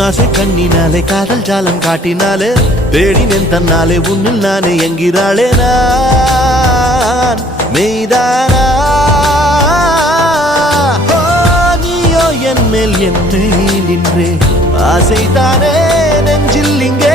உன்னாசை கண்ணினாலே காதல் ஜாலம் காட்டினாலே தேடினேன் தன்னாலே உன்னில் நானே என்கிறாளே நான் மெய்தானா என் மேல் என்னை நின்றே ஆசைதானே நெஞ்சில் இங்கே